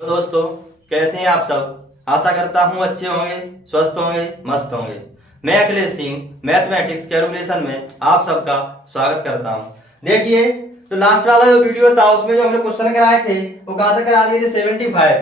तो दोस्तों, कैसे हैं आप सब। आशा करता हूं अच्छे होंगे, स्वस्थ होंगे, मस्त होंगे। मैं अखिलेश सिंह मैथमेटिक्स कैलकुलेशन में आप सबका स्वागत करता हूं। देखिए, तो लास्ट वाला जो वीडियो था उसमें जो हमने क्वेश्चन कराए थे वो कहा था करा दिए थे 75।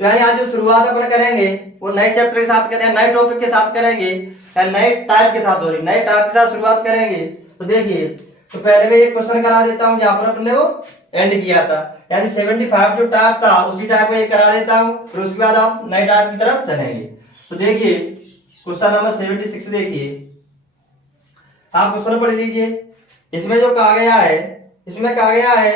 तो यानी आज जो शुरुआत अपन करेंगे वो नए चैप्टर के साथ करेंगे, नए टॉपिक के साथ करेंगे या नए टाइप के साथ, हो रही नए टाइप के साथ शुरुआत करेंगे। तो देखिए, तो पहले मैं एक क्वेश्चन करा देता हूं जहां पर अपने वो एंड किया था, यानी 75 जो टाइप था उसी टाइप को एक करा देता हूं, फिर उसके बाद आप नए टाइप की तरफ चलेंगे। तो देखिए, क्वेश्चन नंबर 76 देखिए, आप क्वेश्चन पढ़ लीजिए। इसमें जो कहा गया है, इसमें कहा गया है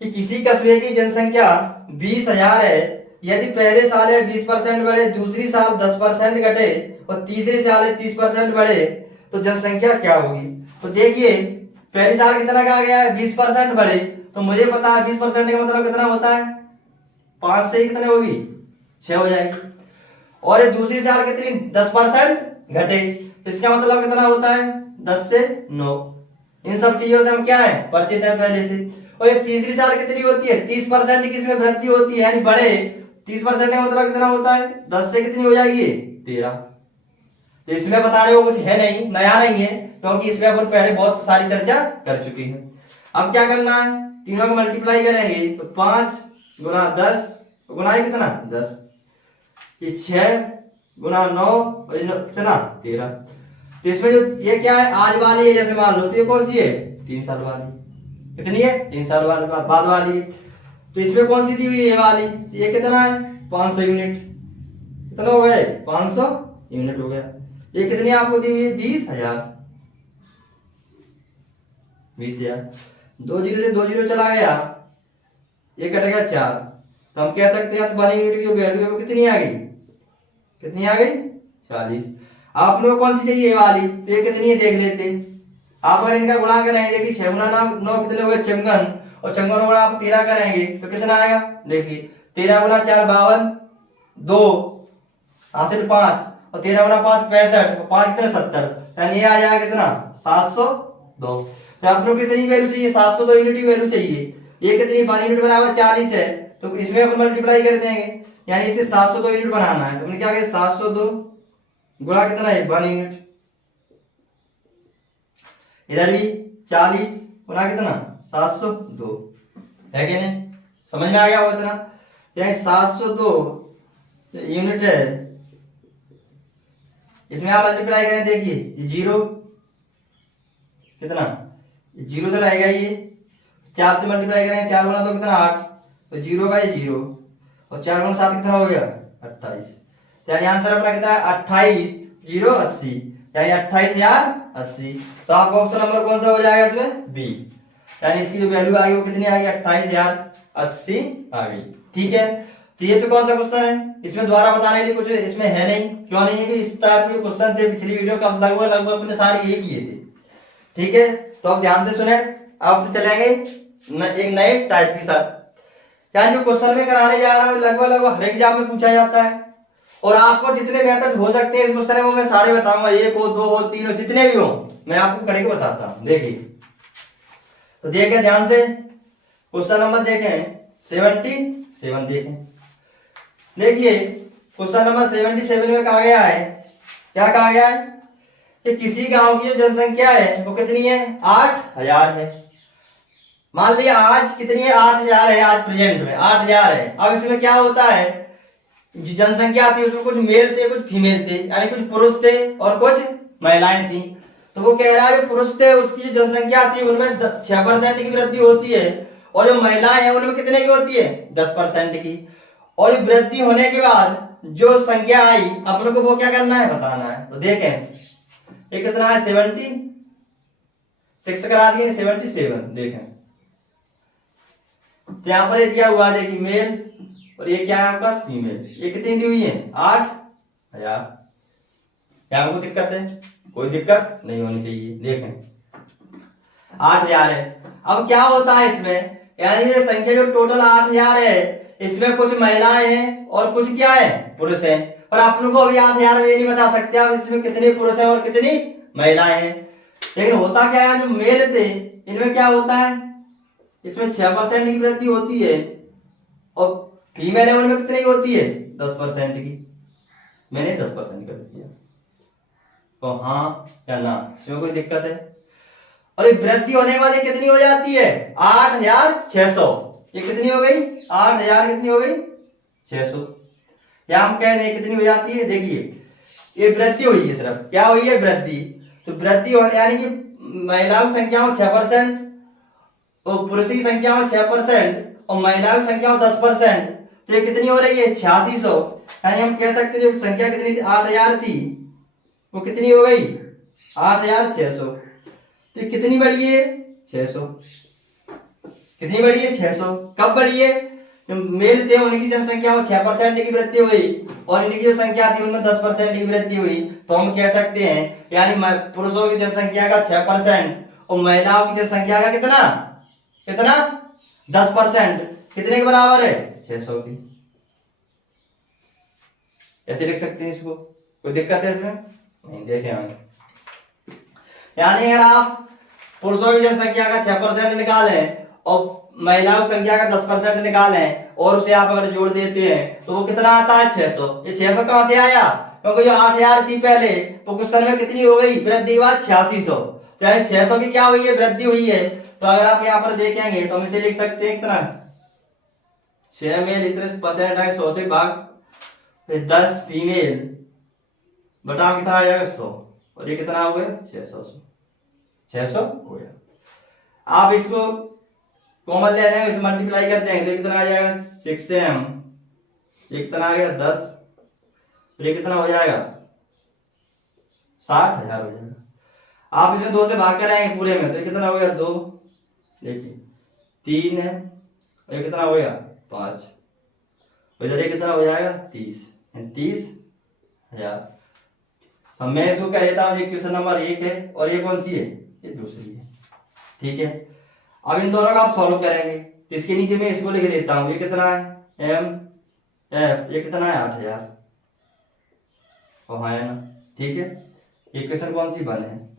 कि किसी कस्बे की जनसंख्या 20,000 है। यदि पहले साल है 20% बढ़े, दूसरी साल 10% घटे और तीसरे साल है 30% बढ़े तो जनसंख्या क्या होगी। तो देखिए, पहली साल कितना कहा गया है 20% बढ़े, तो मुझे पता है 20% का मतलब कितना होता है, 5 से कितने होगी 6 हो जाएगी। और ये दूसरी साल कितनी 10% घटे, इसका मतलब कितना होता है 10 से 9। इन सब चीजों से हम क्या है परिचित है पहले से। और एक तीसरी साल कितनी होती है 30% की इसमें वृद्धि होती है, यानी बढ़े 30% का मतलब कितना होता है 10 से कितनी हो जाएगी 13। तो इसमें बताने को कुछ है नहीं, नया नहीं है, क्योंकि इसमें अपन पहले बहुत सारी चर्चा कर चुकी है। अब क्या करना है, तीनों को मल्टीप्लाई करेंगे तो 5 गुना 10 गुना कितना 10, ये 6 गुना 9 और कितना 13। तो इसमें जो ये क्या है आज वाली है, जैसे मान लो तो ये कौन सी है 3 साल वाली, कितनी है 3 साल वाली बाद वाली है। तो इसमें कौन सी दी हुई है ये वाली, ये कितना है 500 यूनिट, कितना हो गया 500 यूनिट हो गया। ये कितनी आपको दी हुई है 20,000, 20,000। 2 जीरो से 2 जीरो चला गया, ये कटेगा 4, तो हम कह सकते हैं 1 यूनिट की जो वैल्यू है वो कितनी आ गई, कितनी आ गई 40। आप लोग कौन सी चाहिए ये वाली, तो ये कितनी है देख लेते। आप अगर इनका गुणा करेंगे, देखिए 6 गुना 9 कितने हो गए चंगन, और चंगन गुणा आप 13 करेंगे तो कितना आएगा, देखिए 13 गुना 4 52, 2 हासिल 5 और 13 गुना 5 65 और 5 कितने 70, यानी ये आ जाएगा कितना 702। तो आप लोग कितनी वैल्यू चाहिए 702 यूनिट की वैल्यू चाहिए। ये कितनी 1 यूनिट बराबर 40 है, तो इसमें अपन मल्टीप्लाई कर देंगे, यानी इसे 702 यूनिट बनाना है। तो हमने क्या किया 702 गुणा कितना है 1 यूनिट, इधर भी 40 गुणा कितना 702 है कि नहीं, समझ में आ गया वो इतना, यानी 702 यूनिट है। इसमें आप मल्टीप्लाई करें, देखिए ये जीरो कितना, ये जीरो तो रहेगा, ये 4 से मल्टीप्लाई करेंगे 4 गुना तो कितना 8, तो जीरो का ये जीरो और 4 गुना 7 कितना हो गया 28। यानी आंसर अपना कितना है 28 0 80, यानी 28,080। तो आपका ऑप्शन नंबर कौन सा हो जाएगा इसमें बी, यानी इसकी जो वैल्यू आ गई वो कितनी आ गई 28,080 आ गई। ठीक है, तो ये तो कौन सा क्वेश्चन है, इसमें द्वारा बताने के लिए कुछ इसमें है नहीं। क्यों नहीं है कि इस टाइप के क्वेश्चन थे पिछली वीडियो का लगभग अपने सारे यही किए थे। ठीक है, तो आप ध्यान से सुने, अब चलेंगे एक नए टाइप के साथ। क्या जो क्वेश्चन में कराने जा रहा हूँ लगभग हर एग्जाम में पूछा जाता है, और आपको जितने मेथड हो सकते हैं इस क्वेश्चन में वो मैं सारे बताऊंगा, 1 हो 2 हो 3 हो जितने भी हो मैं आपको करके बताता हूं। देखिए, तो देखें ध्यान से, क्वेश्चन नंबर देखें 77 देखें। देखिए, क्वेश्चन नंबर 77 में कहा गया है, क्या कहा गया है कि किसी गांव की जो जनसंख्या है वो कितनी है 8,000 है। मान लिया आज कितनी है 8,000 है, आज प्रेजेंट में 8,000 है। अब इसमें क्या होता है, जो जनसंख्या आती है उसमें कुछ मेल थे कुछ फीमेल थे, यानी कुछ पुरुष थे और कुछ महिलाएं थी। तो वो कह रहा है जो पुरुष थे उसकी जो जनसंख्या थी उनमें 6% की वृद्धि होती है, और जो महिलाएं हैं उनमें कितने की होती है 10% की। और वृद्धि होने के बाद जो संख्या आई अपन को वो क्या करना है बताना है। तो देखें ये कितना है 76 करा दिए 77। देखें यहाँ पर दिया हुआ देखिए मेल, और ये क्या है आपका फीमेल। ये कितनी दी हुई है 8,000। क्या हमको दिक्कत है, कोई दिक्कत नहीं होनी चाहिए। देखें 8,000 है। अब क्या होता है इसमें, यानी ये संख्या जो टोटल 8,000 है इसमें कुछ महिलाएं हैं और कुछ क्या है पुरुष हैं। और आप लोगों को अभी 8,000 में ये नहीं बता सकते आप इसमें कितने पुरुष हैं और कितनी महिलाएं हैं। लेकिन होता क्या है, जो मेल थे इनमें क्या होता है, इसमें 6% की वृद्धि होती है और फीमेल एमोन में कितनी होती है 10% की। मैंने 10% कर दिया, तो हाँ या ना, इसमें कोई दिक्कत है। और ये वृद्धि होने वाली कितनी हो जाती है 8,600। ये कितनी हो गई 8,000 कितनी हो गई 600। या हम कह रहे हैं कितनी हो जाती है, देखिए ये वृद्धि हुई है, सिर्फ क्या हुई है वृद्धि। तो वृद्धि होने यानी कि महिलाओं की संख्या में 6% और पुरुष की संख्या में 6% और महिलाओं की संख्या में 10%, तो ये कितनी हो रही है 8600। यानी हम कह सकते हैं जो संख्या कितनी थी 8,000 थी वो कितनी हो गई 8,600। तो ये कितनी बढ़ी है 600। कितनी बढ़ी है 600। कब बढ़ी है, मेल थे उनकी जनसंख्या में 6% की वृद्धि हुई और इनकी जो संख्या थी उनमें 10% की वृद्धि हुई। तो हम कह सकते हैं यानी पुरुषों की जनसंख्या का 6% और महिलाओं की जनसंख्या का कितना कितना 10%, कितने के बराबर है 600 की। ऐसे लिख सकते हैं इसको, कोई दिक्कत है इसमें नहीं। देखें हम यानी अगर आप पुरुषों की जनसंख्या का 6% निकालें और महिलाओं की संख्या का 10% निकालें और उसे आप अगर जोड़ देते हैं तो वो कितना आता है 600। ये 600 कहां से आया, क्योंकि जो 8,000 थी पहले तो क्वेश्चन में कितनी हो गई वृद्धि हुआ 8600, यानी 600 की क्या हुई है वृद्धि हुई है। तो अगर आप यहाँ पर देखेंगे तो हम इसे लिख सकते हैं कितना 6 मेल इतने परसेंट है 100 से भाग फिर 10 फीमेल बटा कितना आ जाएगा 100 और ये कितना हो गया 600 हो गया। आप इसको कॉमन ले लेंगे, इसे मल्टीप्लाई करते हैं तो कितना आ जाएगा 6m, ये कितना आ गया 10, तो ये कितना हो जाएगा 60,000 हो जाएगा। आप इसमें 2 से भाग करेंगे पूरे में तो ये कितना हो गया 2, देखिए 3 है और ये कितना हो गया 5, इधर ये कितना हो जाएगा 30,000। अब मैं इसको कह देता हूँ ये क्वेश्चन नंबर 1 है और ये कौन सी है ये दूसरी है, ठीक है। अब इन दोनों का आप सॉल्व करेंगे तो इसके नीचे मैं इसको लिख देता हूं, ये कितना है एम एफ, ये कितना है 8,000 और है ना, ठीक है। ये क्वेश्चन कौन सी बने है।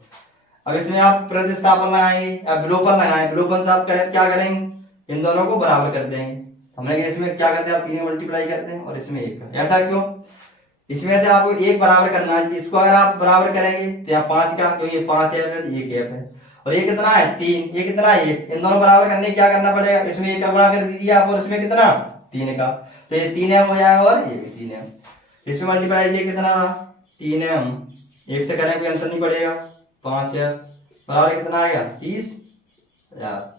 अब इसमें आप प्रतिस्थापन लगाएंगे या विलोपन लगाएंगे, विलोपन से आप करें क्या करेंगे इन दोनों को बराबर कर देंगे। हमने इसमें क्या करते हैं आप 3 मल्टीप्लाई करते हैं और इसमें 1, ऐसा क्यों, इसमें से आपको 1 बराबर करना है, इसको अगर आप बराबर करेंगे तो यहाँ 5 का, तो ये 5 है तो ये गैप है और ये कितना है 3, ये कितना है 1, इन दोनों बराबर करने क्या करना पड़ेगा, इसमें 1 का गुणा कर दीजिए आप और इसमें कितना 3 का, तो ये 3m हो जाएगा और ये भी 3m, इसमें मल्टीप्लाई किया कितना रहा 3m, 1 से करें कोई आंसर नहीं पड़ेगा 5 है बराबर कितना आएगा 30,000।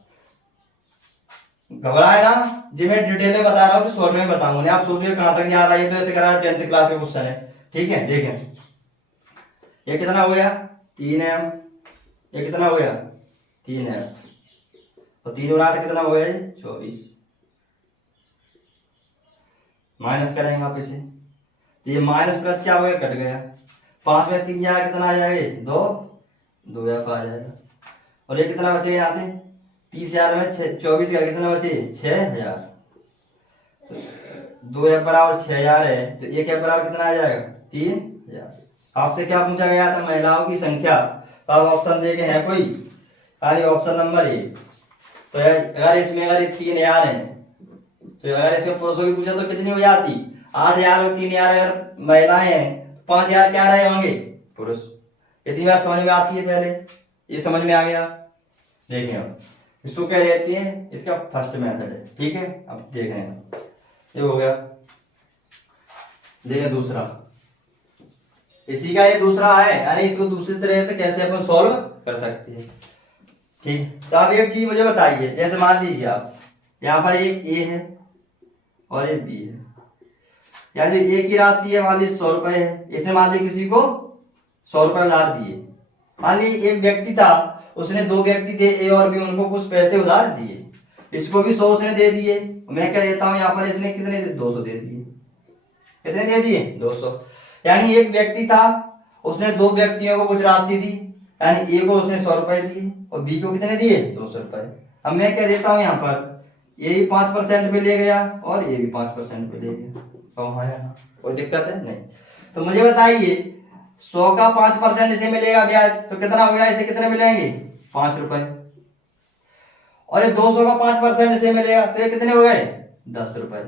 घबराए ना जी, मैं डिटेल में बता रहा हूँ शॉर्ट में बताऊंगा, आप सोचिए कहां तक याद आई, तो ऐसे करा 10th क्लास का क्वेश्चन है, ठीक है। देखें ये कितना हो गया 3m, ये कितना हो गया 3f और 3 और 8 कितना हो गया 24, माइनस करेंगे आप इसे तो ये माइनस प्लस क्या हो गया कट गया, 5 में 3 जाएगा कितना आ जाएगा 2f आ जाएगा और ये कितना बचेगा यहाँ से 30,000 में 24 का कितना बचे 6,000, 2f बराबर 6,000 है तो 1f बराबर कितना आ जाएगा 3,000। आपसे क्या पूछा गया था महिलाओं की संख्या, तो आप ऑप्शन देखे हैं कोई, यानी ऑप्शन नंबर 1। तो अगर इसमें अगर 3,000 है तो अगर इसमें पुरुषों की पूछा तो कितनी हो जाती 8,000 और 3,000 अगर महिलाएं हैं 5,000 क्या रहे होंगे पुरुष। इतनी बात समझ में आती है, पहले ये समझ में आ गया। देखें अब इसको क्या कहते हैं, इसका फर्स्ट मेथड है, ठीक है। अब देखें ये हो गया, देखें दूसरा, इसी का ये दूसरा है, यानी इसको दूसरी तरह से कैसे अपन सॉल्व कर सकते हैं, ठीक। तो आप एक चीज मुझे बताइए, जैसे मान लीजिए आप यहाँ पर एक ए है और एक बी है, यानी जो ए की राशि है मान लीजिए 100 रुपए है, इसने मान लीजिए किसी को 100 रुपए उधार दिए। मान लीजिए एक व्यक्ति था, उसने 2 व्यक्ति थे ए और बी, उनको कुछ पैसे उधार दिए, इसको भी 100 उसने दे दिए, मैं क्या देता हूँ यहाँ पर इसने कितने 200 दे दिए, कितने दे दिए 200। यानी एक व्यक्ति था, उसने 2 व्यक्तियों को कुछ राशि दी, यानी ए को उसने 100 रुपए दिए और बी को कितने दिए 200 रुपए। अब मैं क्या देता हूँ यहाँ पर ये भी 5% पे ले गया और ये भी 5% पे ले गया, तो हाँ कोई दिक्कत है नहीं। तो मुझे बताइए 100 का 5% इसे मिलेगा ब्याज तो कितना हो गया, इसे कितने मिलेंगे 5 रुपए, और ये 200 का 5% इसे मिलेगा तो ये कितने हो गए 10 रुपए।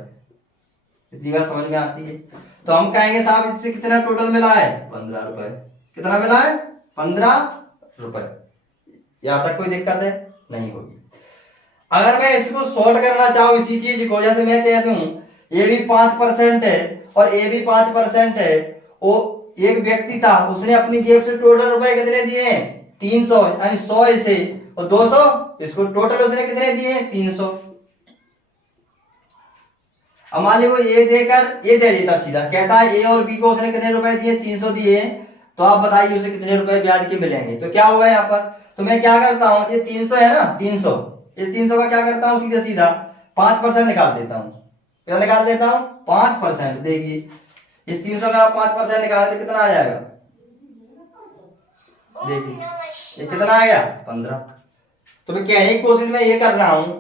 इतनी बात समझ में आती है। तो हम कहेंगे साहब इससे कितना टोटल मिला है? 15 रुपए। कितना मिला है? 15 रुपए। यहां तक कोई दिक्कत है? नहीं होगी। अगर मैं इसको सॉर्ट करना चाहूं इसी चीज को, जैसे मैं कह दूं ये भी 5% है और ये भी 5% है, वो एक व्यक्ति था उसने अपनी जेब से टोटल रुपए कितने दिए? 300, यानी 100 इसे और 200 इसको, टोटल उसने कितने दिए? 300। अब मान ली वो ये देकर ये दे देता, सीधा कहता है ए और बी को उसने कितने रुपए दिए? 300 दिए, तो आप बताइए उसे कितने रुपए ब्याज के मिलेंगे? तो क्या होगा यहाँ पर? तो मैं क्या करता हूँ, ये 300 है ना, 300, इस 300 का क्या करता हूँ, सीधा सीधा 5% निकाल देता हूँ। क्या निकाल देता हूँ? 5%। देखिए इस 300 का 5% निकाल दे कितना आ जाएगा? देखिए ये कितना आ गया? 15। तो मैं कहने की कोशिश में ये कर रहा हूं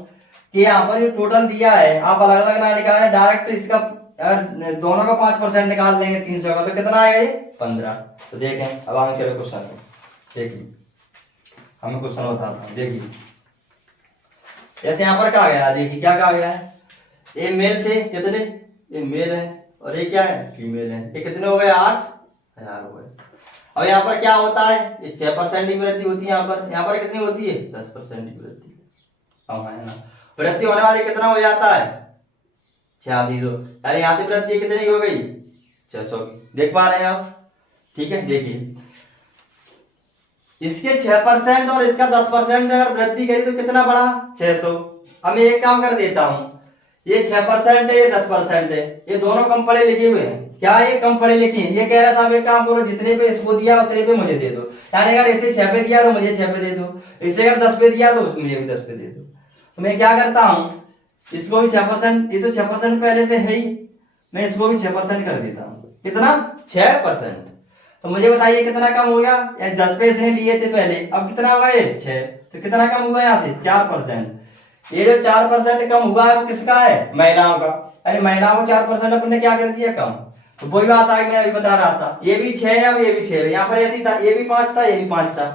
कि यहाँ पर जो टोटल दिया है आप अलग अलग ना निकालें, डायरेक्ट इसका अगर दोनों का 5% निकाल देंगे 300 का तो कितना आएगा? ये 15। तो देखें अब आगे चलो क्वेश्चन में। देखिए हमें क्वेश्चन बताता हूँ। देखिए जैसे यहाँ पर कहा गया, देखिए क्या कहा गया है, ये मेल थे कितने? ये मेल है और ये क्या है? फीमेल है। ये कितने हो गए? 8,000 हो गए। अब यहाँ पर क्या होता है? ये 6% की वृद्धि होती है। यहाँ पर कितनी होती है? 10% की वृद्धि है ना। वृद्धि होने वाली कितना हो जाता है? 4600। यानी यहाँ से वृद्धि कितनी हो गई? 600 की। देख पा रहे हैं आप? ठीक है। देखिए इसके 6% और इसका 10% अगर वृद्धि करी तो कितना बढ़ा? 600। अब मैं एक काम कर देता हूं, ये 6% है, ये 10% है, ये दोनों कम पढ़े लिखे हुए हैं। क्या ये कम पढ़े लिखे हैं? ये कह रहा है साहब एक काम करो, जितने पे इसको दिया उतने पे मुझे दे दो। यानी अगर इसे 6 पे दिया तो मुझे 6 पे दे दो, इसे अगर 10 पे दिया तो मुझे भी 10 पे दे दो। तो मैं क्या करता हूँ, इसको भी 6%, ये तो 6% पहले से है ही, मैं इसको भी 6% कर देता हूँ। कितना? 6%। तो मुझे बताइए कितना कम हो गया? 10 पे इसने लिए थे पहले, अब कितना होगा? ये 6। तो कितना कम हुआ यहाँ से? 4%। ये जो 4% कम हुआ है वो किसका है? महिलाओं का। यानी महिलाओं को 4% अपने क्या कर दिया? कम। तो वही बात आई मैं अभी बता रहा था, ये भी 6 है, अब ये भी 6 है। यहाँ पर ऐसी था, ये भी 5 था, ये भी 5 था,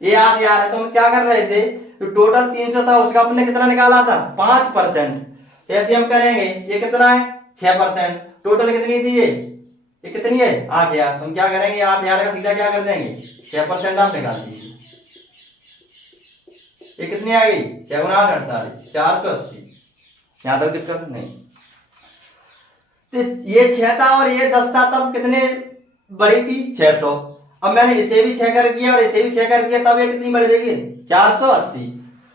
ये 8,000 है। तो हम क्या कर रहे थे, तो टोटल 300 था, उसका अपने कितना निकाला था? 5%। ऐसे हम करेंगे, ये कितना है? 6%। टोटल कितनी थी ये कितनी है? 8,000। हम क्या करेंगे, 8,000 का सीधा क्या कर देंगे? 6% आप निकाल दीजिए। ये कितनी आ गई? 6 गुना 8 48, 480। यहां तक दिक्कत नहीं। तो ये 6 था और ये 10 था, तब कितने बड़ी थी? 600। अब मैंने इसे भी 6 कर दिया और इसे भी 6 कर दिया, तब ये कितनी बढ़ रही है? 480।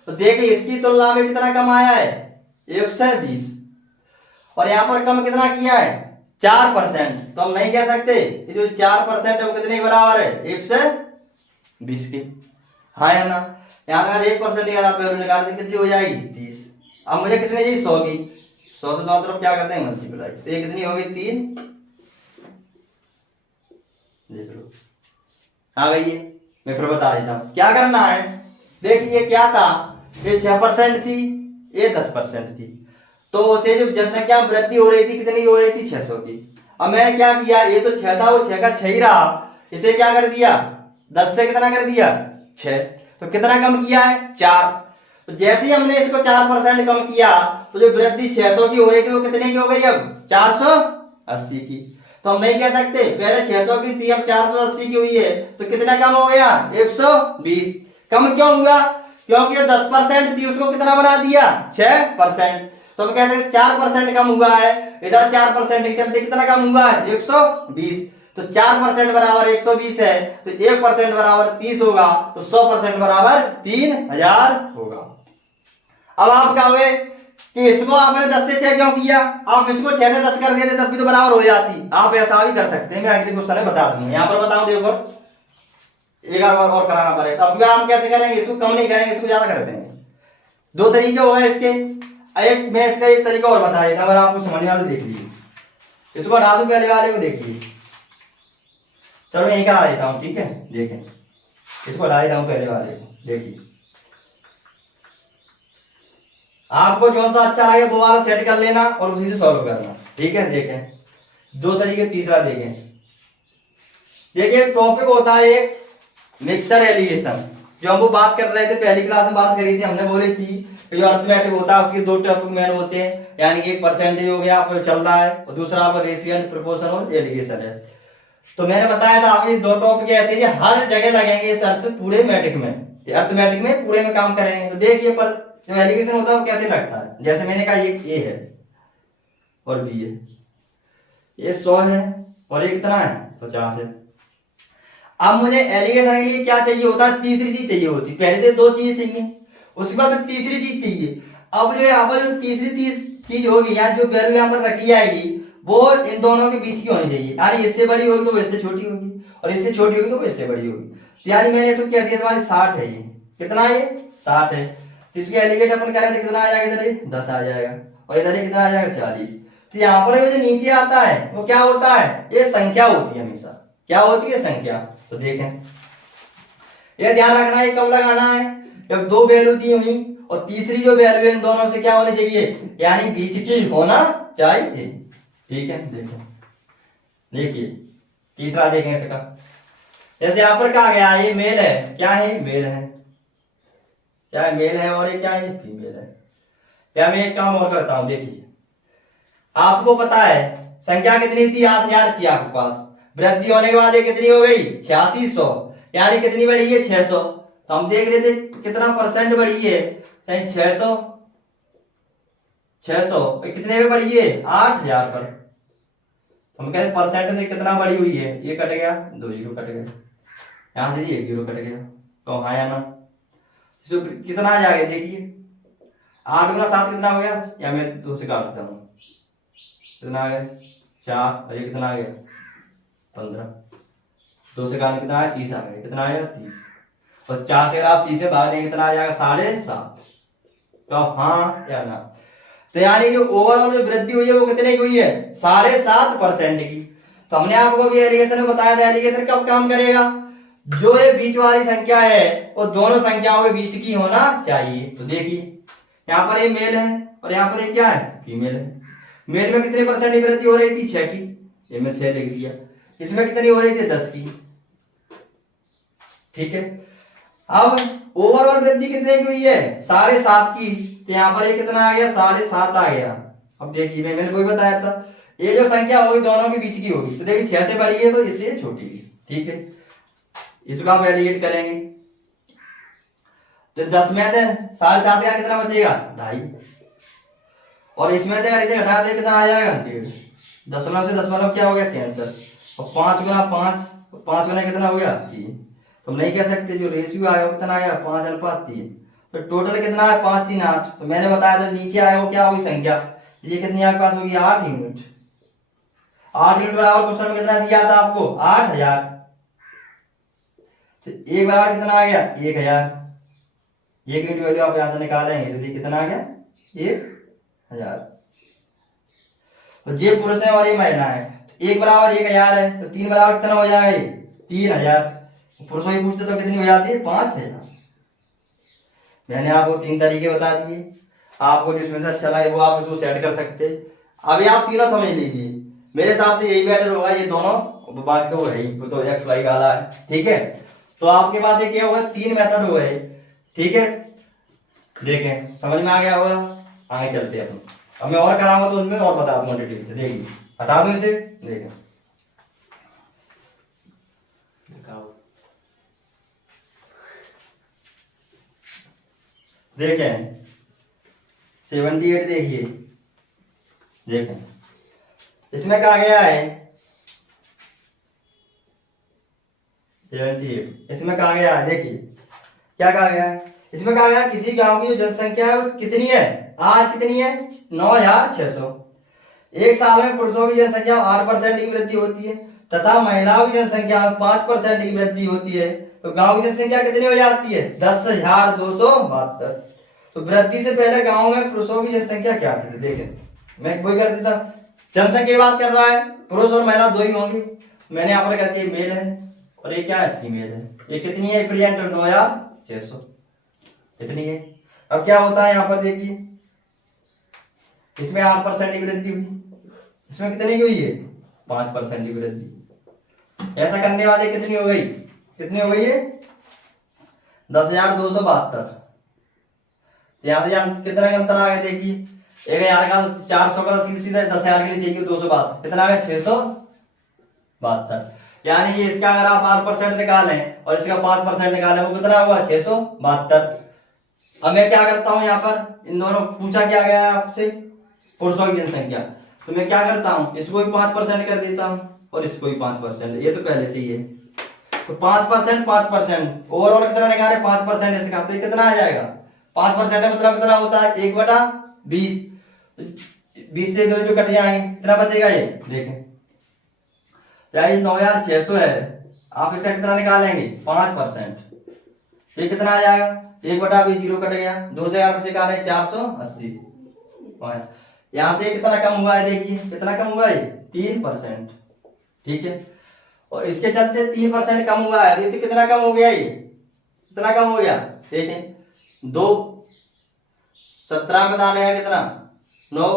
तो देखिए इसकी तुलना में कितना कम आया है? 120। और यहां पर कम कितना किया है? 4%। तो हम नहीं कह सकते कि जो 4% है वो कितने के बराबर है? 120 के। हाँ या ना? यहाँ अगर 1% की आप वैल्यू निकाल दें कितनी हो जाएगी? 30। अब मुझे कितने चाहिए? 100 की। 100 से दोनों तरफ क्या करते हैं? मल्टीप्लाई। तो ये कितनी होगी? 3। देख लो आ गई है। मैं फिर बता देता हूँ क्या करना है। देखिए क्या था, ये 6% थी, ये 10% थी, तो उसे जो जनसंख्या में वृद्धि हो रही थी कितनी हो रही थी? 600 की। अब मैंने क्या किया, ये तो 6 था, वो 6 का 6 ही रहा, इसे क्या कर दिया? 10 से कितना कर दिया? 6। तो कितना कम किया है? 4। तो जैसे ही हमने इसको 4% कम किया तो जो वृद्धि 600 की हो रही थी वो कितने की हो गई? अब 480 की। तो हम नहीं कह सकते पहले 600 की थी अब 480 की हुई है, तो कितना कम हो गया? 120। कम क्यों हुआ? क्योंकि ये 10% थी, उसको कितना बना दिया? 6%। तो हम कहते हैं 4% कम हुआ है, इधर 4% के चलते कितना कम हुआ है? 120। तो 4% बराबर 120 है, तो 1% बराबर 30 होगा, तो 100% बराबर 3000 होगा। अब आप कहोगे कि इसको आपने 10 से 6 क्यों किया? आप इसको 6 से 10 कर देते तब भी तो बराबर हो जाती। आप ऐसा भी कर सकते हैं, मैं अगले क्वेश्चन में बता दूंगा। यहाँ पर बताऊं, देखो एक और कराना पड़ेगा। अब हम कैसे करेंगे? इसको कम नहीं करेंगे, इसको ज्यादा कर देंगे। 2 तरीके हो गए इसके। एक मैं इसका एक तरीका और बता देता, अगर आपको समझ में आ तो देख लीजिए। इसको हटा दूं, पहले वाले को देखिए। चलो मैं यही करा देता हूँ, ठीक है? देखें, इसको हटा देता हूँ पहले वाले को। देखिए आपको कौन सा अच्छा लगे वो वाला सेट कर लेना और उसी से सॉल्व करना, ठीक है? देखें 2 तरीके। तीसरा देखें, देखिए टॉपिक होता है एक मिक्सचर एलिगेशन, जो हम वो बात कर रहे थे, पहली क्लास में बात करी थी हमने, बोली थी तो जो अर्थमेटिक होता है उसके दो टॉपिक मेन होते हैं, यानी कि एक परसेंटेज हो गया आपको चल रहा है और दूसरा आपका रेशियो एंड प्रोपोर्शन और एलिगेशन है। तो मैंने बताया था आपके दो टॉपिक ऐसे हैं हर जगह लगेंगे इस अर्थ पूरे मैट्रिक में, अर्थमेटिक में पूरे में काम करेंगे। तो देखिए पर जो एलिगेशन होता है वो कैसे लगता है, जैसे मैंने कहा ये ए है और बी है, ये 100 है और ये कितना है 50 है। अब मुझे एलिगेशन के लिए क्या चाहिए होता है, तीसरी चीज चाहिए होती, पहले तो दो चीजें चाहिए उसके बाद तीसरी चीज चाहिए। अब जो यहाँ पर जो तीसरी चीज होगी या जो वैल्यू यहाँ पर रखी जाएगी वो इन दोनों के बीच की होनी चाहिए, यानी इससे बड़ी होगी तो इससे छोटी होगी और इससे छोटी होगी तो वो इससे बड़ी होगी। तो यानी मैंने इसको कह दिया तुम्हारी 60 है, ये कितना है, ये 60 है। तो इसको एलिगेट अपन करें तो कितना आ जाएगा, इधर ये 10 आ जाएगा और इधर ये कितना आ जाएगा 40। तो यहाँ पर जो नीचे आता है वो क्या होता है, ये संख्या होती है, हमेशा क्या होती है, संख्या। तो देखें ये ध्यान रखना है कब लगाना है, जब दो वैल्यू दी हुई और तीसरी जो वैल्यू है इन दोनों से क्या होनी चाहिए, यानी बीच की होना चाहिए। ठीक है, देखिए तीसरा देखें इसका, जैसे यहां पर कहा गया ये मेल है, क्या है, मेल है, क्या है, मेल है और ये क्या है, फीमेल है। क्या मैं एक काम और करता हूं, देखिए आपको पता है संख्या कितनी थी, 8000 थी आपके पास, वृद्धि होने के बाद ये कितनी हो गई 8600, यानी कितनी बढ़ी है 600। तो हम देख रहे थे कितना परसेंट बढ़ी है, 600 कितने पे बढ़ी है 8000 पर। हम कहते परसेंट में कितना बढ़ी हुई है, ये कट गया 2 जीरो कट गया, यहां से 1 जीरो कट गया, तो हाँ या ना, कितना आ जाएगा देखिए 8 गुना 7 कितना हो गया, या मैं 2 से काट देता हूँ, कितना आ गया 4 और ये कितना आ गया 15, 2 से काटने कितना आया 30 आ गया, कितना आया 30 और 4 से अगर आप 30 से भाग देंगे कितना आ जाएगा 7.5। तो हाँ या ना, तो यानी जो ओवरऑल जो वृद्धि हुई है वो कितने की हुई है 7.5% की। तो हमने आपको भी एलिगेशन में बताया था एलिगेशन कब काम करेगा, जो ये बीच वाली संख्या है वो दोनों संख्याओं के बीच की होना चाहिए। तो देखिए यहाँ पर ये मेल है और यहाँ पर ये क्या है, फीमेल है। मेल में कितने परसेंट की वृद्धि हो रही थी 6 की, ये मैं 6 लिख दिया, इसमें कितनी हो रही थी 10 की। ठीक है, अब ओवरऑल वृद्धि कितने की हुई है 7.5 की, तो यहाँ पर ये कितना आ गया 7.5 आ गया। अब देखिए मैंने वही बताया था ये जो संख्या होगी दोनों के बीच की होगी, तो देखिए 6 से बड़ी है तो इससे छोटी है। ठीक है, इसको आप एलिगेट करेंगे तो 10 में 7.5 का कितना बचेगा 2.5 और इसमें से अगर इसे हटा दे कितना आ जाएगा 1.5, दशमलव से दशमलव क्या हो गया कैंसर, और 5 गुना 5 गुना कितना हो गया 3। तो हम नहीं कह सकते जो रेशियो आया वो कितना आया 5:3, तो टोटल कितना है 5 3 8। तो मैंने बताया था नीचे आया वो क्या होगी संख्या, ये कितनी आपके पास होगी 8 यूनिट। 8 यूनिट बराबर क्वेश्चन में कितना दिया था आपको 8000, तो एक बराबर कितना आ गया 1000, 1 यूनिट वैल्यू आप यहां से निकालेंगे तो ये कितना आ गया 1000। तो ये पुरुष है और ये महिला है, तो 1 बराबर 1000 है, तो 3 बराबर कितना हो जाएगा 3000। पुरुषों की पूछते तो कितनी हो जाती है 5000। मैंने आपको 3 तरीके बता दिए, आपको जिसमें से अच्छा लगे वो आप इसको सेट कर सकते। अभी आप तीनों समझ लीजिए, मेरे हिसाब से यही बेटर होगा, ये दोनों बाकी तो है ही, तो एक्स वाई वाला है। ठीक है, तो आपके पास ये क्या होगा 3 मेथड हो गए। ठीक है, देखें समझ में आ गया होगा, आगे चलते हैं अपन। अब मैं और कराऊंगा तो उसमें और बता दूंगा डिटेल से। देखिए हटा दो इसे, देखें देखें 78 देखिए, देखें इसमें कहा गया है 78, इसमें कहा गया है, देखिए क्या कहा गया है, इसमें कहा गया किसी गांव की जो जनसंख्या है वो कितनी है, आज कितनी है 9600। एक साल में पुरुषों की जनसंख्या 8% की वृद्धि होती है तथा महिलाओं की जनसंख्या में 5% की वृद्धि होती है, तो गांव की जनसंख्या कितनी हो जाती है 10,272। तो वृद्धि से पहले गांव में पुरुषों की जनसंख्या क्या थी, देखें मैं वही कर देता, जनसंख्या की बात कर रहा है, पुरुष और महिला दो ही होंगे। मैंने यहाँ पर कहती है मेल है और ये क्या है फीमेल है, ये कितनी है प्रेजेंट 9600 कितनी है। अब क्या होता है यहाँ पर देखिए, इसमें 8% की वृद्धि हुई, इसमें कितनी की हुई है 5% की वृद्धि। ऐसा करने वाले कितनी हो गई, कितनी हो गई है 10,272। यहाँ से यहाँ कितना का अंतर आ गया देखिए, 1000 का 400 का सीधे सीधे 10,000 के लिए चाहिए 200 कितना आ गया 672। यानी कि इसका अगर आप 8% निकालें और इसका 5% निकालें वो कितना हुआ 672। अब मैं क्या करता हूं यहाँ पर, इन दोनों पूछा क्या गया है आपसे पुरुषों की जनसंख्या, तो मैं क्या करता हूं इसको भी 5% कर देता हूं और इसको भी 5%, ये तो पहले से ही है। तो 5% 5% ओवरऑल कितना निकाले 5% इसका, तो ये कितना आ जाएगा 5% मतलब कितना होता है 1/20। 20 से 2 जो कट जाएंगे कितना बचेगा ये देखें, यार 9,600 है, आप इसका कितना निकालेंगे 5%, ये कितना आ जाएगा 1/20 0 कट गया, 2,000 बचे का 480। यहां से कितना कम हुआ है देखिए, कितना कम हुआ है 3%, ठीक है। और इसके चलते 3% कम हुआ है, तो कितना कम हो गया ये, कितना कम हो गया देखें, 2 17 में दान गया कितना 9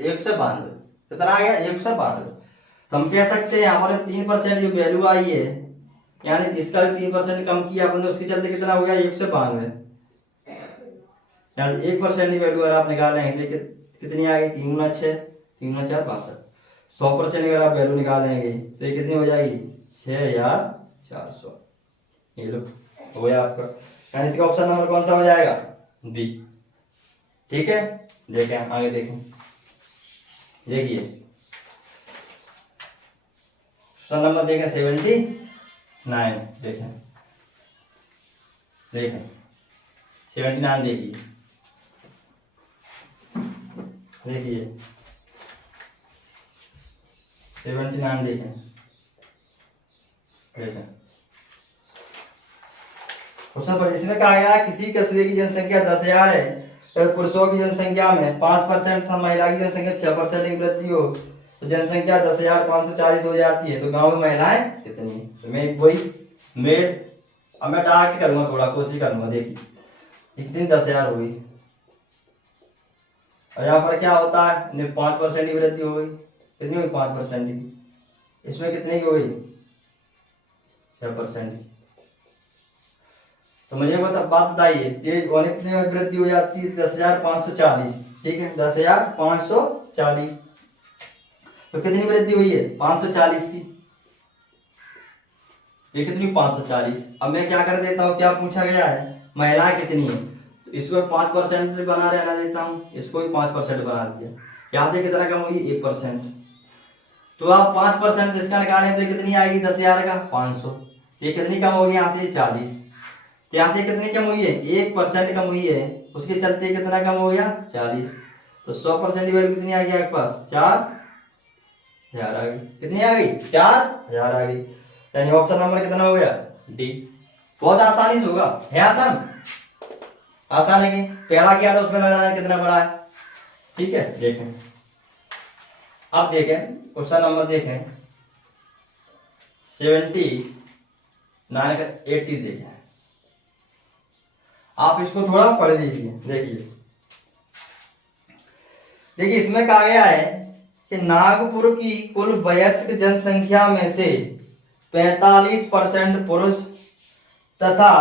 192, कितना आ गया 192। तो हम कह सकते हैं हमारे 3% जो वैल्यू आई है, यानी इसका 3% कम किया आपने, उसके चलते कितना हो गया 192। यानी 1% की वैल्यू अगर आप निकालेंगे कितनी आ गई 3 गुना 6 3 गुना 4 62। 100% अगर आप वैल्यू निकालेंगे तो ये कितनी हो जाएगी 6,400। ये लो हो गया आपका, यानी इसका ऑप्शन नंबर कौन सा हो जाएगा बी, ठीक है। देखें आगे देखें, देखिए क्वेश्चन नंबर देखें 79, देखें 79 देखिए, देखिए 79 देखें, क्वेश्चन पर इसमें कहा गया किसी कस्बे की जनसंख्या 10,000 है, पुरुषों की जनसंख्या में 5% महिला की जनसंख्या 6% की वृद्धि हो तो जनसंख्या 10,540 हो जाती है, तो गांव में महिलाएं कितनी। तो मैं वही अब मैं डायरेक्ट करूंगा, थोड़ा कोशिश करूंगा, देखिए कितनी 10,000 होगी और यहाँ पर क्या होता है 5% की वृद्धि हो गई, कितनी हुई 5% की, इसमें कितने की हो गई 6%। तो मुझे बात बताइए ये कितनी वृद्धि हो जाती है 10,540, ठीक है 10,540, तो कितनी वृद्धि हुई है 540 की, ये कितनी 540। अब मैं क्या कर देता हूँ, क्या पूछा गया है महिलाएं कितनी है, तो इसको 5% बना रहना देता हूँ, इसको भी 5% बना दिया, यहाँ से कितना कम होगी 1%। तो आप 5% इसका निकालें तो कितनी आएगी 10,000 का 500, ये कितनी कम होगी यहाँ से 40, यहाँ से कितनी कम हुई है 1% कम हुई है, उसके चलते कितना कम हो गया 40। तो 100% की वैल्यू कितनी आ गई आपके पास 4,000 आ गई, कितनी आ गई 4,000 आ गई, यानी ऑप्शन नंबर कितना हो गया डी। बहुत आसानी से होगा, है आसान है कि पहला किया था उसमें लग रहा है कितना बड़ा है, ठीक है। देखें अब देखें क्वेश्चन नंबर देखें 79 का 80 देखें, आप इसको थोड़ा पढ़ लीजिए। देखिए इसमें कहा गया है कि नागपुर की कुल वयस्क जनसंख्या में से 45% पुरुष तथा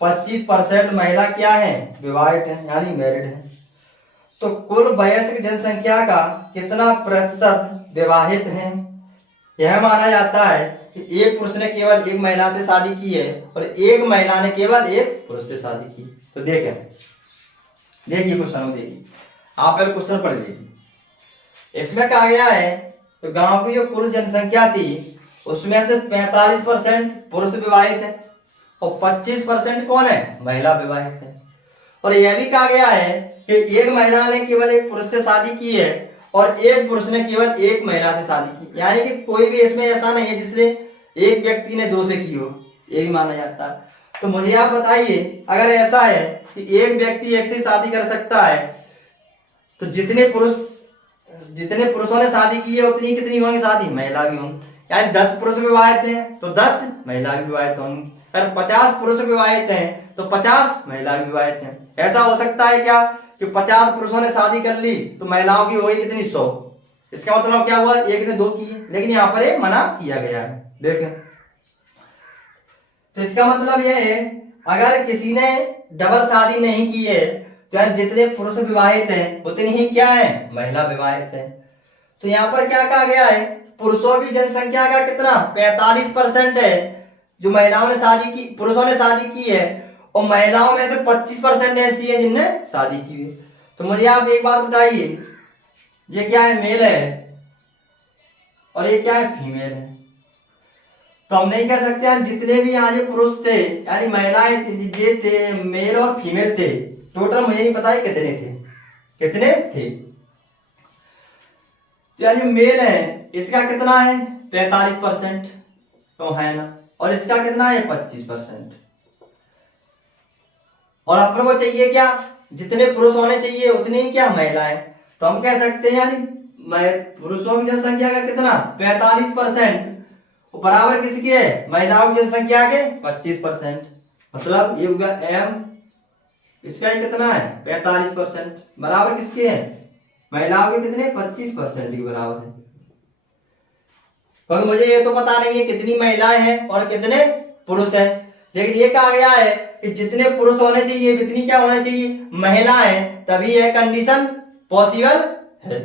25% महिला क्या है विवाहित है, यानी मैरिड है। तो कुल वयस्क जनसंख्या का कितना प्रतिशत विवाहित है। यह माना जाता है कि एक पुरुष ने केवल एक महिला से शादी की है और एक महिला ने केवल एक पुरुष से शादी की। तो देखिए क्वेश्चन देखिए, आप पहले क्वेश्चन पढ़ लीजिए। इसमें कहा गया है तो गांव की जो कुल जनसंख्या थी उसमें से 45% पुरुष विवाहित है और 25% कौन है महिला विवाहित है। और यह भी कहा गया है कि एक महिला ने केवल एक पुरुष से शादी की है और एक पुरुष ने केवल एक महिला से शादी की, यानी कि कोई भी इसमें ऐसा नहीं है जिसने एक व्यक्ति ने दो से की हो, ये भी माना जाता है। तो मुझे आप बताइए अगर ऐसा है कि एक व्यक्ति एक से शादी कर सकता है तो जितने पुरुषों ने शादी की है उतनी कितनी होंगी शादी महिला भी होंगी, यानी 10 पुरुष विवाहित हैं तो 10 महिला भी विवाहित होंगी, अगर 50 पुरुष विवाहित हैं तो 50 महिला भी विवाहित हैं। ऐसा हो सकता है क्या कि 50 पुरुषों ने शादी कर ली तो महिलाओं की होगी कितनी 100, इसका मतलब क्या हुआ एक ने 2 की है, लेकिन यहाँ पर एक मना किया गया है। देखें तो इसका मतलब यह है अगर किसी ने डबल शादी नहीं की है तो यानी जितने पुरुष विवाहित हैं उतनी ही क्या है, महिला विवाहित हैं। तो यहाँ पर क्या कहा गया है, पुरुषों की जनसंख्या का कितना 45% है जो महिलाओं ने शादी की, पुरुषों ने शादी की है, और महिलाओं में से 25% ऐसी है जिनने शादी की है। तो मुझे आप एक बात बताइए, ये क्या है, मेल है और ये क्या है, फीमेल है। तो हम नहीं कह सकते हैं जितने भी यहाँ जो पुरुष थे यानी महिलाएं ये थे, मेल और फीमेल थे, टोटल मुझे नहीं पता है कितने थे, कितने थे। तो यानी मेल है, इसका कितना है 45%, तो है ना, और इसका कितना है 25%। और अपन को चाहिए क्या, जितने पुरुष होने चाहिए उतने ही क्या महिलाएं। तो हम कह सकते हैं यानी पुरुषों की जनसंख्या का कितना 45% बराबर किसके है, महिलाओं की जनसंख्या के 25%। मतलब ये होगा m, इसका ही कितना है 45% बराबर किसके है, महिलाओं के कितने 25% के बराबर है। क्योंकि मुझे ये तो पता नहीं है कितनी महिलाएं हैं और कितने पुरुष हैं, लेकिन ये कहा गया है कि जितने पुरुष होने चाहिए उतनी क्या होने चाहिए, महिलाएं, तभी यह कंडीशन पॉसिबल है।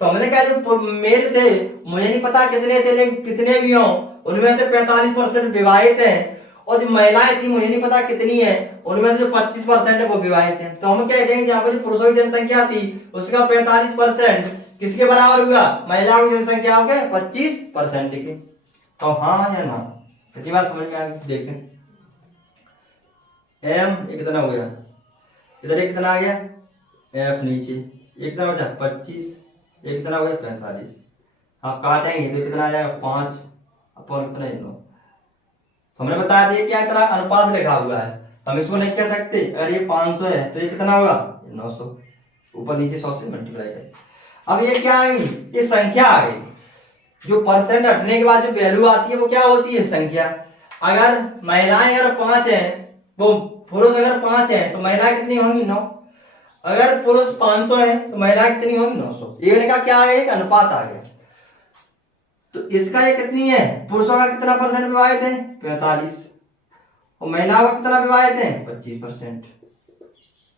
तो हमने कहा जो मेल थे मुझे नहीं पता कितने थे, लेकिन कितने भी हों उनमें से 45% विवाहित हैं, और जो महिलाएं थी मुझे नहीं पता कितनी है, उनमें से जो 25% है वो विवाहित हैं। तो हम कह देंगे यहाँ पर जो पुरुषों की जनसंख्या थी उसका 45% किसके बराबर हुआ, महिलाओं की जनसंख्या के 25% के। तो हाँ या ना, सच्ची बात समझ में आ गई। देखें m एक कितना हो गया, इधर एक कितना आ गया f, नीचे एक कितना हो जाए 25, एक कितना हो गया 45। आप काटेंगे तो कितना आ जाएगा 5 अपॉन कितना 9। तो हमने बताया था ये क्या तरह अनुपात लिखा हुआ है, हम इसको नहीं कह सकते अगर ये 500 है तो ये कितना होगा 900, ऊपर नीचे 100 से मल्टीप्लाई करें। अब ये क्या आ गई, ये संख्या आ गई। जो परसेंट हटने के बाद जो वैल्यू आती है वो क्या होती है, संख्या। अगर महिलाएं अगर 5 हैं, वो पुरुष अगर 5 हैं तो महिलाएं कितनी होंगी 9। अगर पुरुष 500 हैं तो महिलाएं कितनी होंगी 900। ये का क्या आ गया, एक अनुपात आ गया। तो इसका ये कितनी है, पुरुषों का कितना परसेंट विवाहित है 45, और महिलाओं का कितना विवाहित है 25%।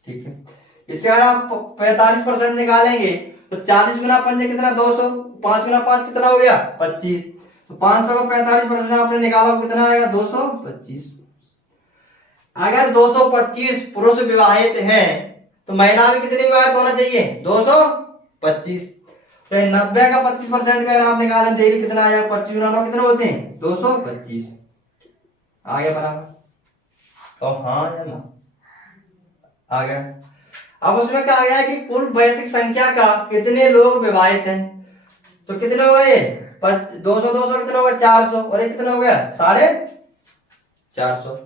ठीक है, इससे अगर आप 45% निकालेंगे तो 40 गुना 5 कितना 200, 5 गुना 5 कितना हो गया 25। तो 500 का 45% आपने निकाला कितना आएगा 225। अगर 225 पुरुष विवाहित हैं तो महिला भी कितनी विवाहित होना चाहिए 225। तो 90 का 25% का अगर आप निकालें देरी कितना आया, 25 गुना 9 कितने होते हैं 225। आ गया बराबर, तो हाँ या ना, आ गया। अब उसमें कहा गया है कि कुल वैश्विक संख्या का कितने लोग विवाहित हैं। तो कितने हो गए 200 200 कितना हो गया 400, और ये कितना हो गया 450।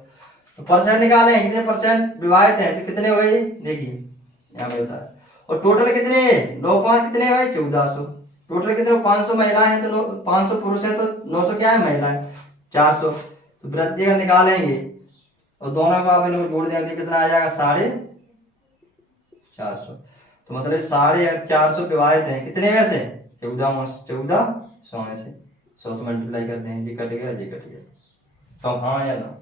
तो परसेंट निकाले कितने परसेंट विवाहित हैं, तो कितने हो गए देखिए यहाँ पे बता। और टोटल कितने 9 5 कितने हुए 1400। टोटल कितने 500 महिलाएं हैं तो 500 पुरुष हैं तो 900 क्या है महिलाएं 400। तो प्रत्येक निकालेंगे और दोनों का आप इनको जोड़ देंगे कितना आ जाएगा 450। तो मतलब 450 विवाहित हैं कितने में से 1400 में से 100 से मल्टीप्लाई करते हैं, ये कट गया ये कट गया। तो हाँ या ना,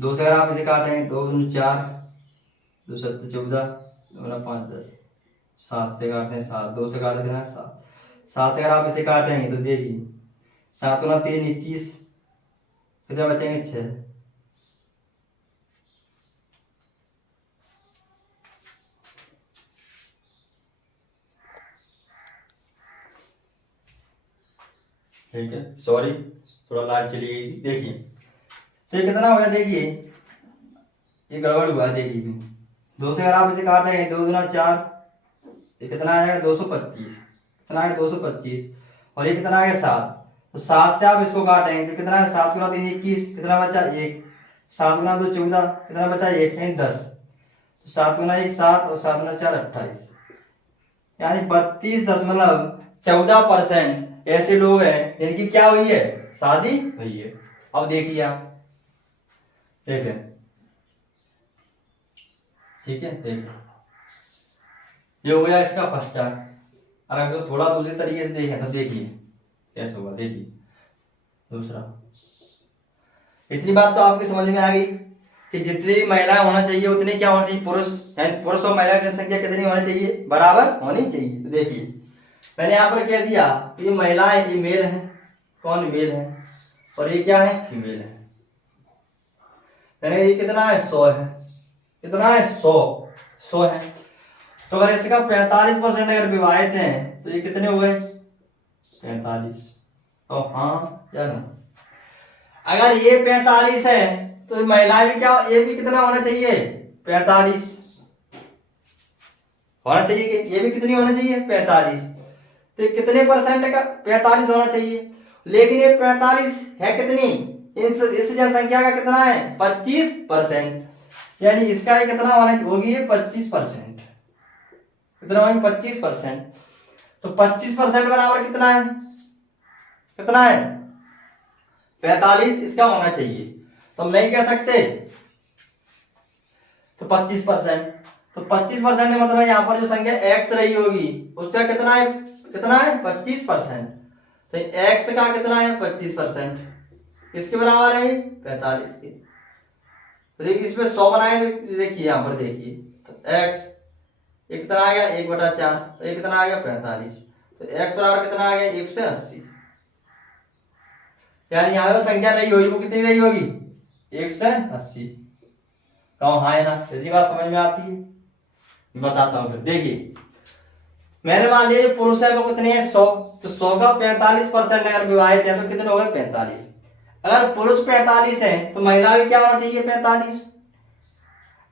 2 से अगर आप इसे काटेंगे 2 दूनी 4, 2 7 14, 2 9 5 10, 7 से काटते हैं 7, 2 से काटते हैं 7, 7 से अगर आप इसे काटेंगे तो देखिए 7 गुना 3 21, कितने बचेंगे 6। ठीक है, सॉरी थोड़ा लाइट चली गई थी। देखिए तो ये कितना हो गया, देखिए ये गड़बड़ हुआ है, देखिए 2 से अगर आप इसे काटेंगे 2 गुना 4, ये कितना आएगा 225, कितना आएगा 225, और ये कितना आएगा 7। तो 7 से आप इसको काटेंगे तो कितना है 7 गुना 3 21, कितना बचा 1, 7 गुना 2 14, कितना बचा 1 नहीं 10। तो 7 गुना 1 7 और 7 गुना 4 28, यानी 32.14% ऐसे लोग हैं जिनकी क्या हुई है शादी हुई है। अब देखिए आप देखें, ठीक है देखिए ये हो गया इसका फर्स्ट टाइम। अगर तो थोड़ा दूसरे तरीके से देखें तो देखिए कैसे होगा, देखिए दूसरा। इतनी बात तो आपकी समझ में आ गई। कि जितनी भी महिलाएं होना चाहिए उतनी क्या होनी चाहिए, पुरुष और महिला की जनसंख्या कितनी होनी चाहिए, बराबर होनी चाहिए। तो देखिए मैंने यहाँ पर कह दिया ये महिलाएं, ये मेल है, कौन मेल है, और ये क्या है, फीमेल है। यानी ये कितना है, 100 है, कितना है, 100 है। तो अगर इसका 45% अगर विवाहित हैं तो ये कितने हो गए, 45। तो हाँ या ना, अगर ये 45 है तो महिलाएं भी क्या, ये भी कितना होना चाहिए, 45 होना चाहिए, कि ये भी कितनी होना चाहिए, 45। तो कितने परसेंट का, 45 होना चाहिए। लेकिन ये 45 है कितनी, इस जनसंख्या का कितना है, 25%। यानी इसका ये कितना होना होगी, ये 25%, कितना होगी, 25%। तो 25% बराबर कितना है, कितना है, 45 इसका होना चाहिए। तो हम नहीं कह सकते, तो 25%, तो 25% मतलब यहाँ पर जो संख्या x रही होगी उसका कितना है, कितना है, 25%। तो x का कितना है, 25%, किसके बराबर है, 45 के। तो देखिए इसमें 100 बनाए, देखिए यहाँ पर देखिए, तो x एक कितना आ गया, 1/4, तो ये कितना आ गया, 45। तो x बराबर कितना आ गया, 1 से 80। यानी यहाँ पर संख्या नहीं होगी, वो कितनी नहीं होगी, 1 से 80। कहो हाँ है ना, यदि बात समझ में आती है बताता हूँ। फिर देखिए मैंने मान लिया पुरुष है वो कितने हैं, 100। तो 100 का 45% अगर विवाहित है तो कितने हो गए, 45। अगर पुरुष 45 है तो महिला भी क्या होना चाहिए, 45।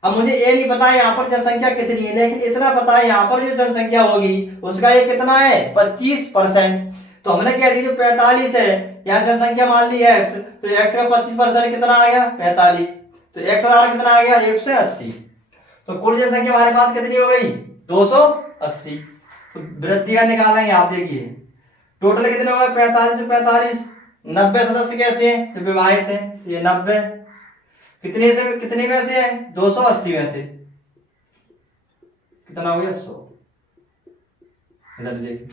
अब मुझे ये नहीं पता यहाँ पर जनसंख्या कितनी है, लेकिन इतना पता है यहाँ पर जो जनसंख्या होगी उसका ये कितना है, 25%। तो हमने क्या दिया, जो 45 है यहाँ जनसंख्या मान ली x, तो x का 25% कितना आ गया, 45। तो x बराबर कितना आ गया, 1 से 80। तो कुल जनसंख्या हमारे पास कितनी हो गई, 280। तो वृद्धि का निकालेंगे, आप देखिए टोटल कितने हो गए, 45 से 45, 90 सदस्य कैसे हैं, तो विवाहित हैं, तो ये 90 कितने से कितने में से है, 280 में से कितना हो गया, 100। इधर देखिए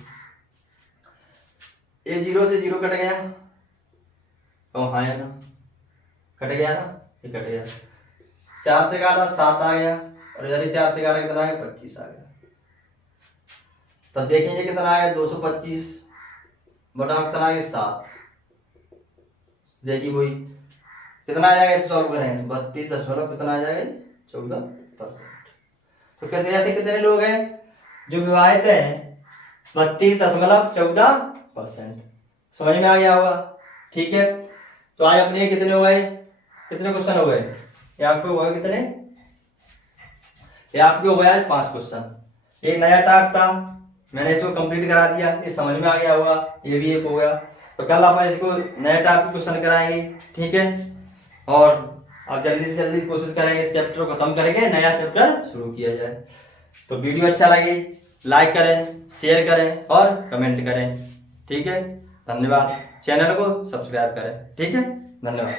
ये 0 से 0 कट गया, तो हाँ है ना, कट गया ना, ये कट गया। 4 से काटा 7 आ गया, और इधर ही 4 से काटा कितना है, 25 आ गया। तब देखेंगे कितना आया, 225 बटा कितना आ गया, 7। देखिए वही कितना आ जाएगा, सॉल्व करें, 32 कितना आ जाएगा, 14%। तो कैसे ऐसे कितने लोग हैं जो विवाहित हैं, 32.14%। समझ में आ गया होगा, ठीक है। तो आज अपने कितने हो गए, कितने क्वेश्चन हो गए, ये आपके हो गए कितने, ये आपके हो गए आज 5 क्वेश्चन। एक नया टास्क था, मैंने इसको कंप्लीट करा दिया, ये समझ में आ गया होगा, ये भी एक हो गया। तो कल अपन इसको नए टाइप के क्वेश्चन कराएंगे, ठीक है। और आप जल्दी से जल्दी कोशिश करेंगे इस चैप्टर को खत्म करके नया चैप्टर शुरू किया जाए। तो वीडियो अच्छा लगे लाइक करें, शेयर करें और कमेंट करें, ठीक है। धन्यवाद। चैनल को सब्सक्राइब करें, ठीक है। धन्यवाद।